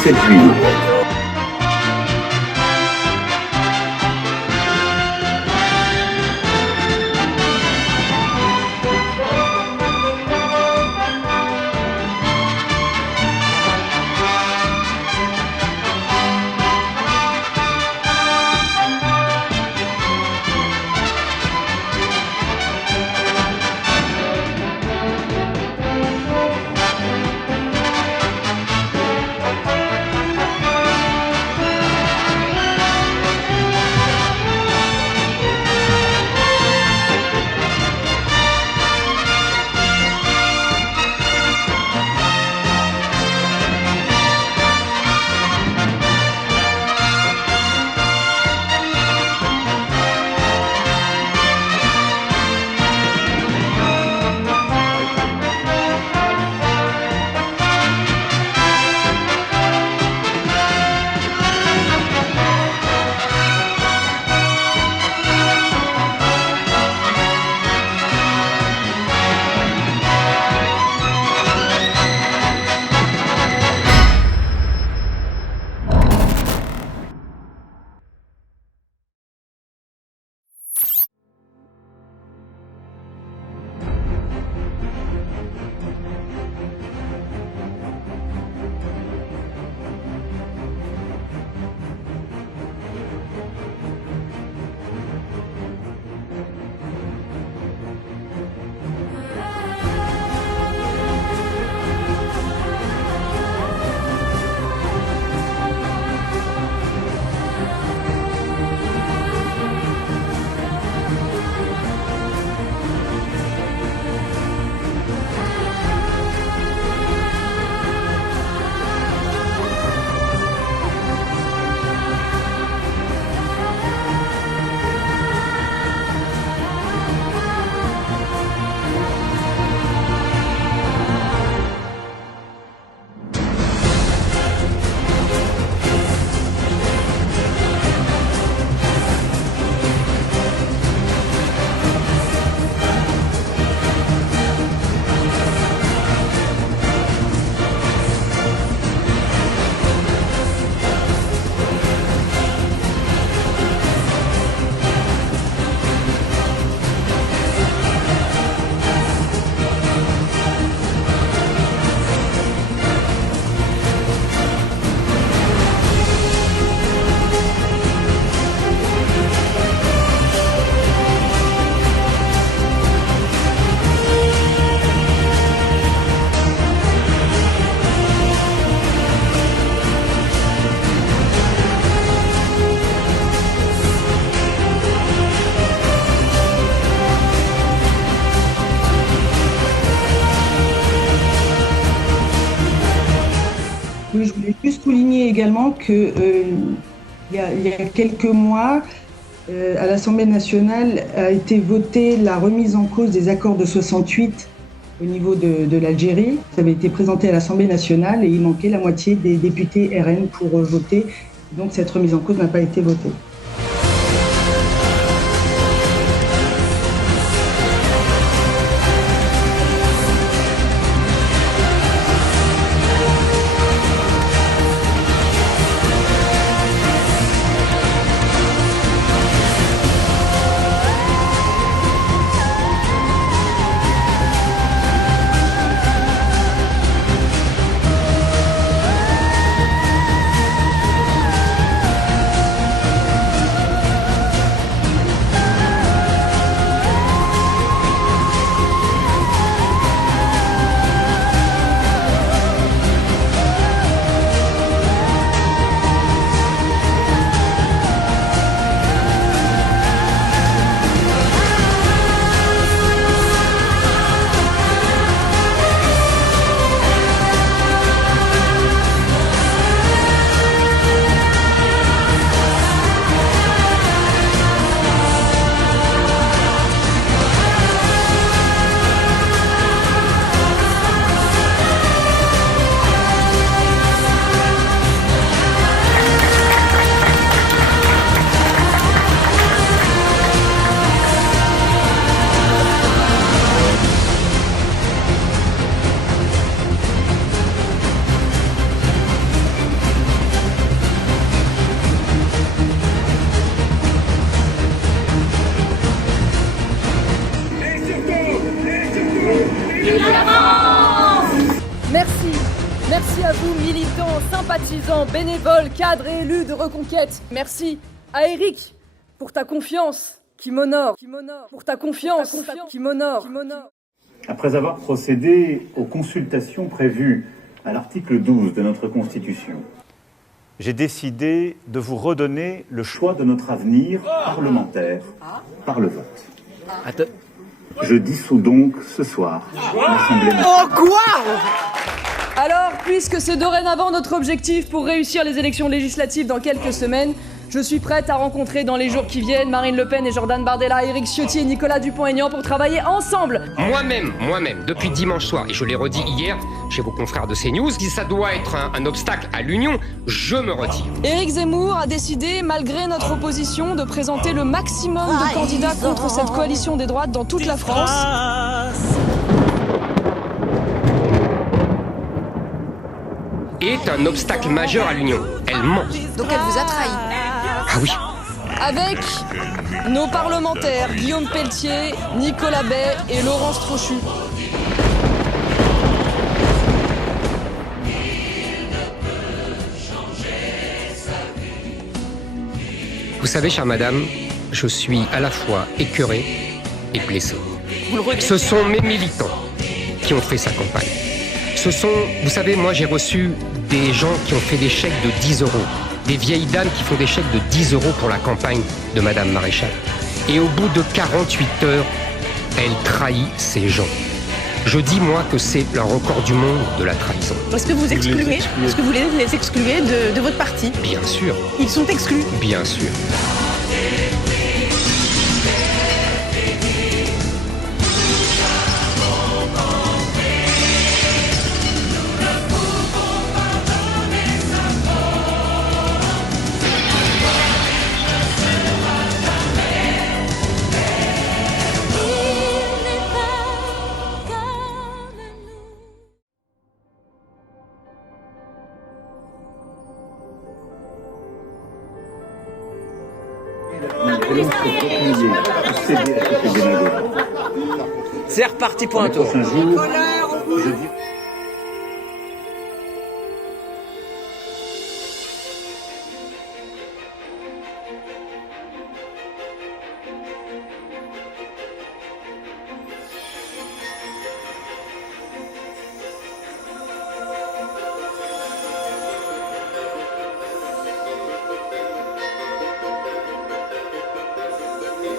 cette ville. Oui, je voulais juste souligner également que il y a quelques mois, à l'Assemblée nationale a été votée la remise en cause des accords de 68 au niveau de l'Algérie. Ça avait été présenté à l'Assemblée nationale et il manquait la moitié des députés RN pour voter. Donc cette remise en cause n'a pas été votée. militants, sympathisants, bénévoles, cadres et élus de Reconquête. Merci à Eric pour ta confiance qui m'honore, pour ta confiance qui m'honore. Après avoir procédé aux consultations prévues à l'article 12 de notre Constitution, j'ai décidé de vous redonner le choix de notre avenir parlementaire par le vote. Je dissous donc ce soir l'Assemblée nationale. Oh quoi? Alors, puisque c'est dorénavant notre objectif pour réussir les élections législatives dans quelques semaines, je suis prête à rencontrer dans les jours qui viennent Marine Le Pen et Jordan Bardella, Éric Ciotti et Nicolas Dupont-Aignan pour travailler ensemble. Moi-même, depuis dimanche soir, et je l'ai redit hier chez vos confrères de CNews, si ça doit être un obstacle à l'union, je me retire. Éric Zemmour a décidé, malgré notre opposition, de présenter le maximum de candidats contre cette coalition des droites dans toute la France. Est un obstacle majeur à l'union. Elle ment. Donc elle vous a trahi. Ah oui. Avec nos parlementaires Guillaume Pelletier, Nicolas Bay et Laurence Trochu. Vous savez, chère madame, je suis à la fois écœuré et blessé. Ce sont mes militants qui ont fait sa campagne. Vous savez, moi j'ai reçu des gens qui ont fait des chèques de 10 €. Des vieilles dames qui font des chèques de 10 € pour la campagne de Madame Maréchal. Et au bout de 48 heures, elle trahit ces gens. Je dis, moi, que c'est le record du monde de la trahison. Est-ce que vous excluez? Est-ce que vous voulez les excluer de votre parti? Bien sûr. Ils sont exclus? Bien sûr. C'est reparti pour un tour.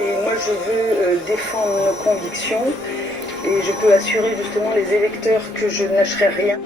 Et moi, je veux défendre nos convictions et je peux assurer justement les électeurs que je ne lâcherai rien.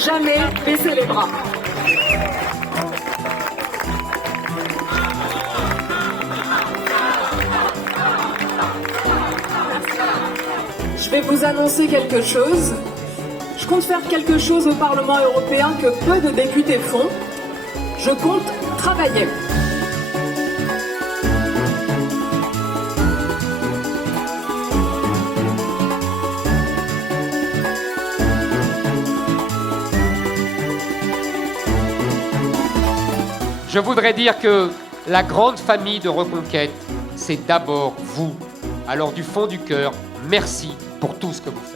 jamais baisser les bras. Je vais vous annoncer quelque chose. Je compte faire quelque chose au Parlement européen que peu de députés font. Je compte travailler. Je voudrais dire que la grande famille de Reconquête, c'est d'abord vous. Alors du fond du cœur, merci pour tout ce que vous faites.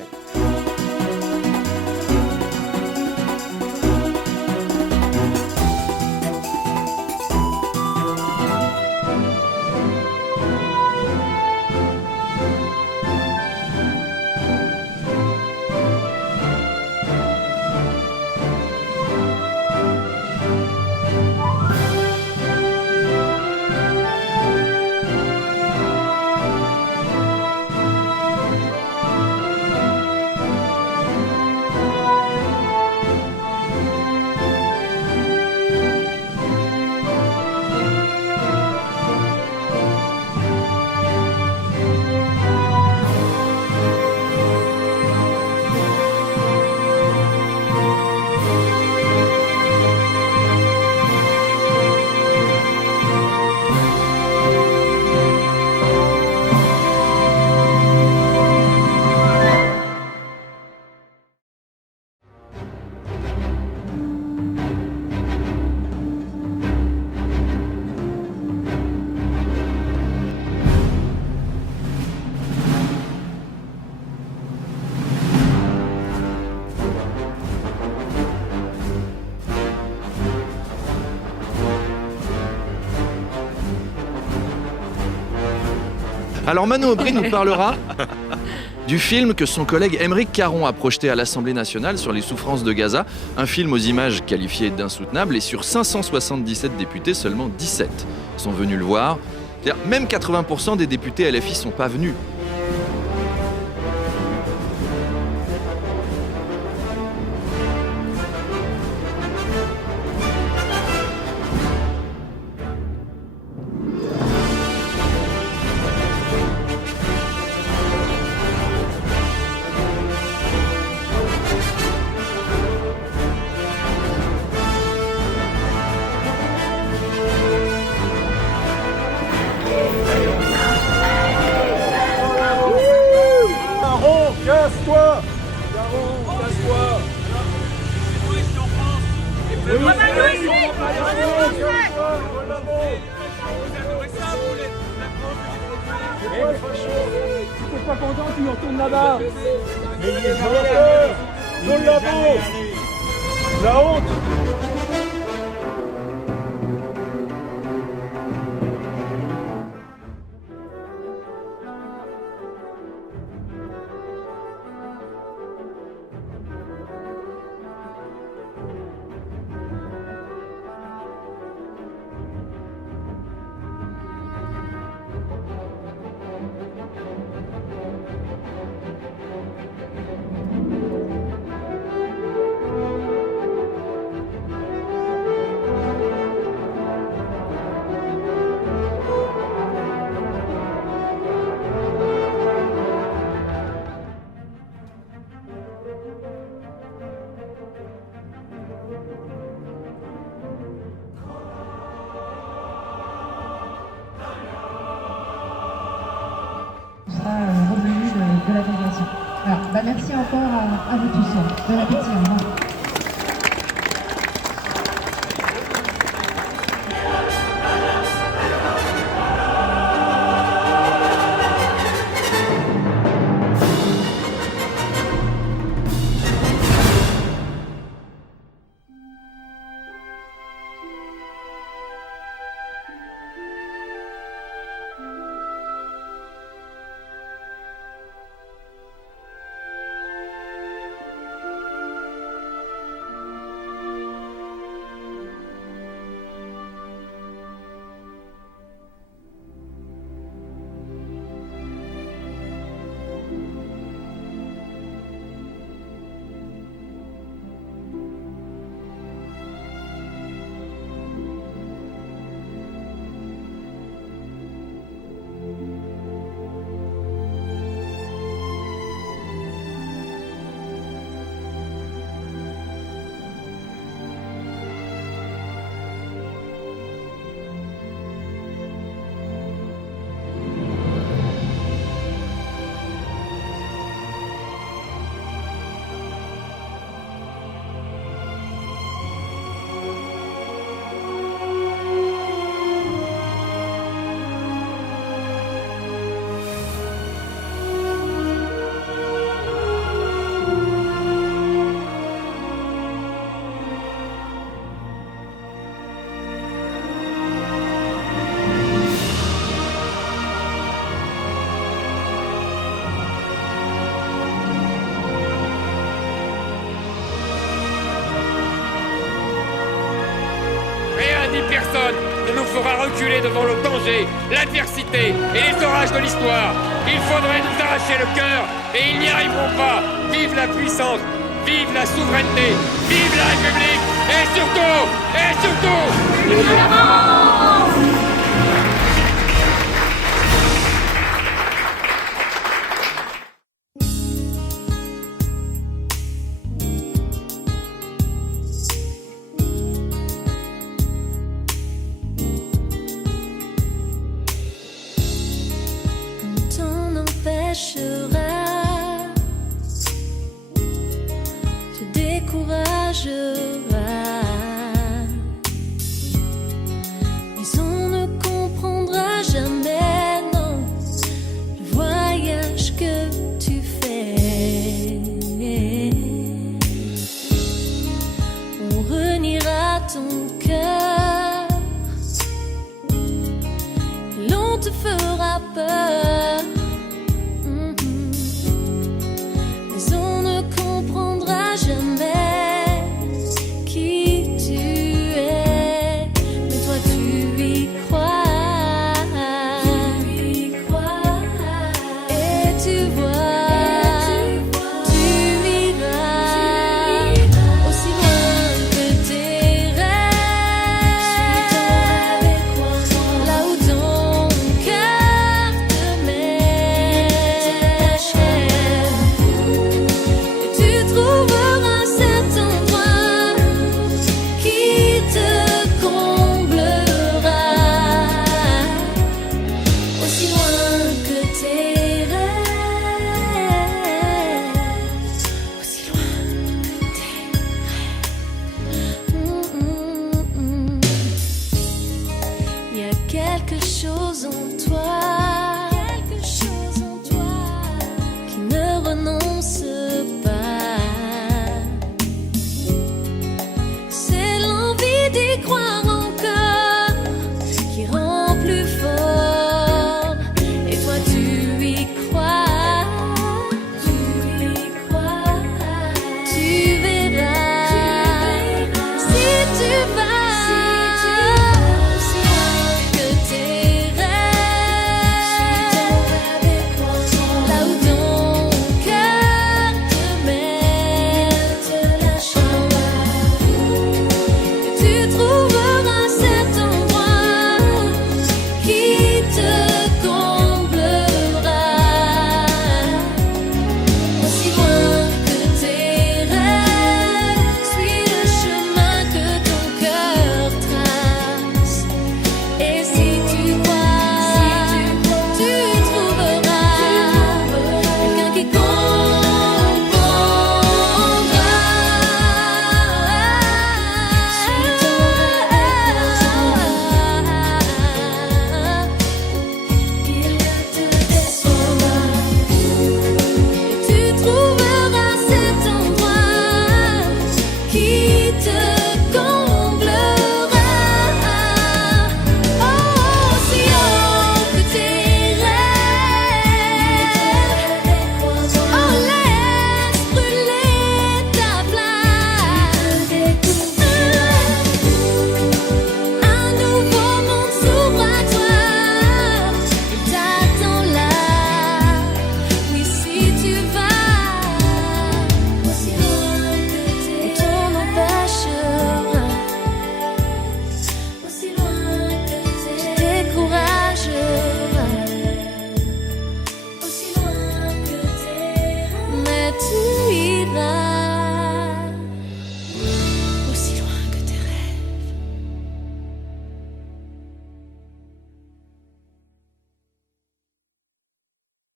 Alors Manon Aubry nous parlera du film que son collègue Aymeric Caron a projeté à l'Assemblée nationale sur les souffrances de Gaza, un film aux images qualifiées d'insoutenables, et sur 577 députés, seulement 17 sont venus le voir. C'est-à-dire, même 80% des députés LFI sont pas venus. Casse-toi! Caron, casse-toi! Si t'es pas content, tu retournes là-bas! Tourne là-bas! La honte! Revenu de la fédération. Alors, merci encore à vous tous. Bon appétit, au revoir. reculer devant le danger, l'adversité et les orages de l'histoire. Il faudrait nous arracher le cœur et ils n'y arriveront pas. Vive la puissance, vive la souveraineté, vive la République et surtout, vive l'avant! te découragera. Mais on ne comprendra jamais, non, le voyage que tu fais. On reniera ton cœur, l'on te fera peur. Quelque chose en toi qui ne renonce pas. C'est l'envie d'y croire encore qui rend plus fort.